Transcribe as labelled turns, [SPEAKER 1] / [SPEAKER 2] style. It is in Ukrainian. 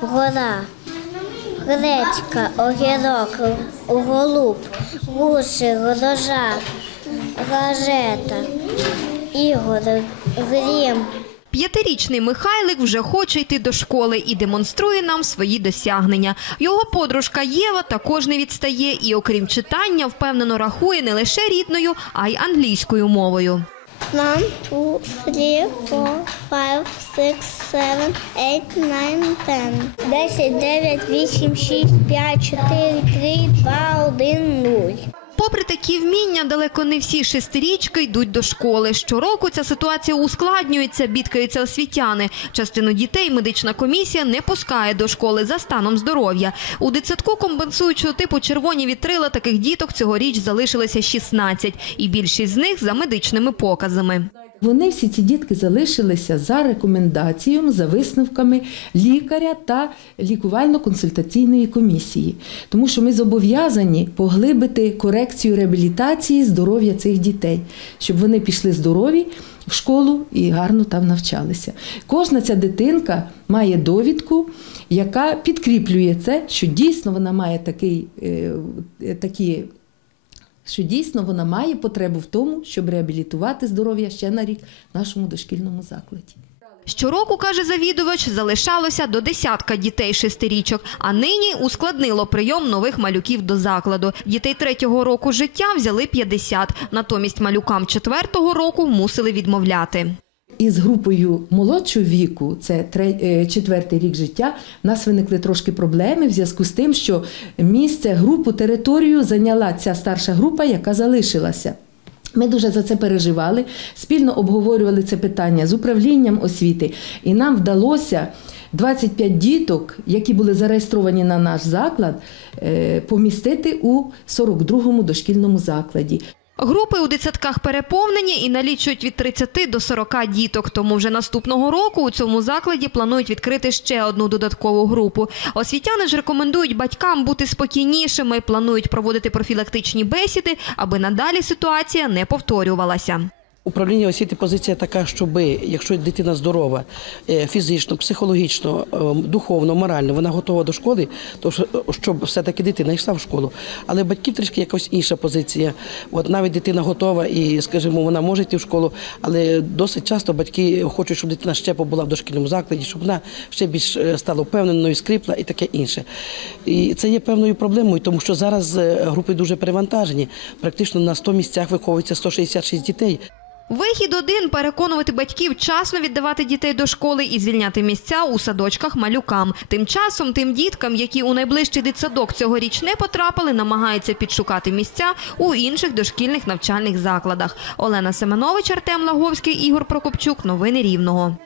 [SPEAKER 1] гора, гречка, огірок, голуб, гуші, грожа, гажета, ігор, грім.
[SPEAKER 2] П'ятирічний Михайлик вже хоче йти до школи і демонструє нам свої досягнення. Його подружка Єва також не відстає і, окрім читання, впевнено рахує не лише рідною, а й англійською мовою.
[SPEAKER 1] One, two, three, four, five, six, seven, eight, nine, ten. Десять, дев'ять, вісім, шість, п'ять, чотири, три, два, один, нуль.
[SPEAKER 2] Такі вміння, далеко не всі шестирічки йдуть до школи. Щороку ця ситуація ускладнюється, бідкаються освітяни. Частину дітей медична комісія не пускає до школи за станом здоров'я. У дитсадку компенсуючого типу червоні вітрила таких діток цьогоріч залишилося 16, і більшість з них за медичними показами.
[SPEAKER 3] Вони всі ці дітки залишилися за рекомендаціями, за висновками лікаря та лікувально-консультаційної комісії, тому що ми зобов'язані поглибити корекцію реабілітації здоров'я цих дітей, щоб вони пішли здорові в школу і гарно там навчалися. Кожна ця дитинка має довідку, яка підкріплює це, що дійсно вона має такий, е, такі що дійсно вона має потребу в тому, щоб реабілітувати здоров'я ще на рік в нашому дошкільному закладі.
[SPEAKER 2] Щороку, каже завідувач, залишалося до десятка дітей шестирічок, а нині ускладнило прийом нових малюків до закладу. Дітей третього року життя взяли 50, натомість малюкам четвертого року мусили відмовляти.
[SPEAKER 3] І з групою молодшого віку, це е, четвертий рік життя, в нас виникли трошки проблеми в зв'язку з тим, що місце, групу, територію зайняла ця старша група, яка залишилася. Ми дуже за це переживали, спільно обговорювали це питання з управлінням освіти, і нам вдалося 25 діток, які були зареєстровані на наш заклад, е, помістити у 42-му дошкільному закладі.
[SPEAKER 2] Групи у дитсадках переповнені і налічують від 30 до 40 діток. Тому вже наступного року у цьому закладі планують відкрити ще одну додаткову групу. Освітяни ж рекомендують батькам бути спокійнішими, планують проводити профілактичні бесіди, аби надалі ситуація не повторювалася.
[SPEAKER 4] Управління освіти позиція така, щоб якщо дитина здорова, е, фізично, психологічно, е, духовно, морально, вона готова до школи, то щоб все-таки дитина йшла в школу. Але батьків трішки якось інша позиція. От навіть дитина готова і, скажімо, вона може йти в школу, але досить часто батьки хочуть, щоб дитина ще побула в дошкільному закладі, щоб вона ще більш е, стала впевненою, скрипла і таке інше. І це є певною проблемою, тому що зараз групи дуже перевантажені. Практично на 100 місцях виховується 166 дітей.
[SPEAKER 2] Вихід один – переконувати батьків вчасно віддавати дітей до школи і звільняти місця у садочках малюкам. Тим часом тим діткам, які у найближчий дитсадок цьогоріч не потрапили, намагаються підшукати місця у інших дошкільних навчальних закладах. Олена Семенович, Артем Лаговський, Ігор Прокопчук. Новини Рівного.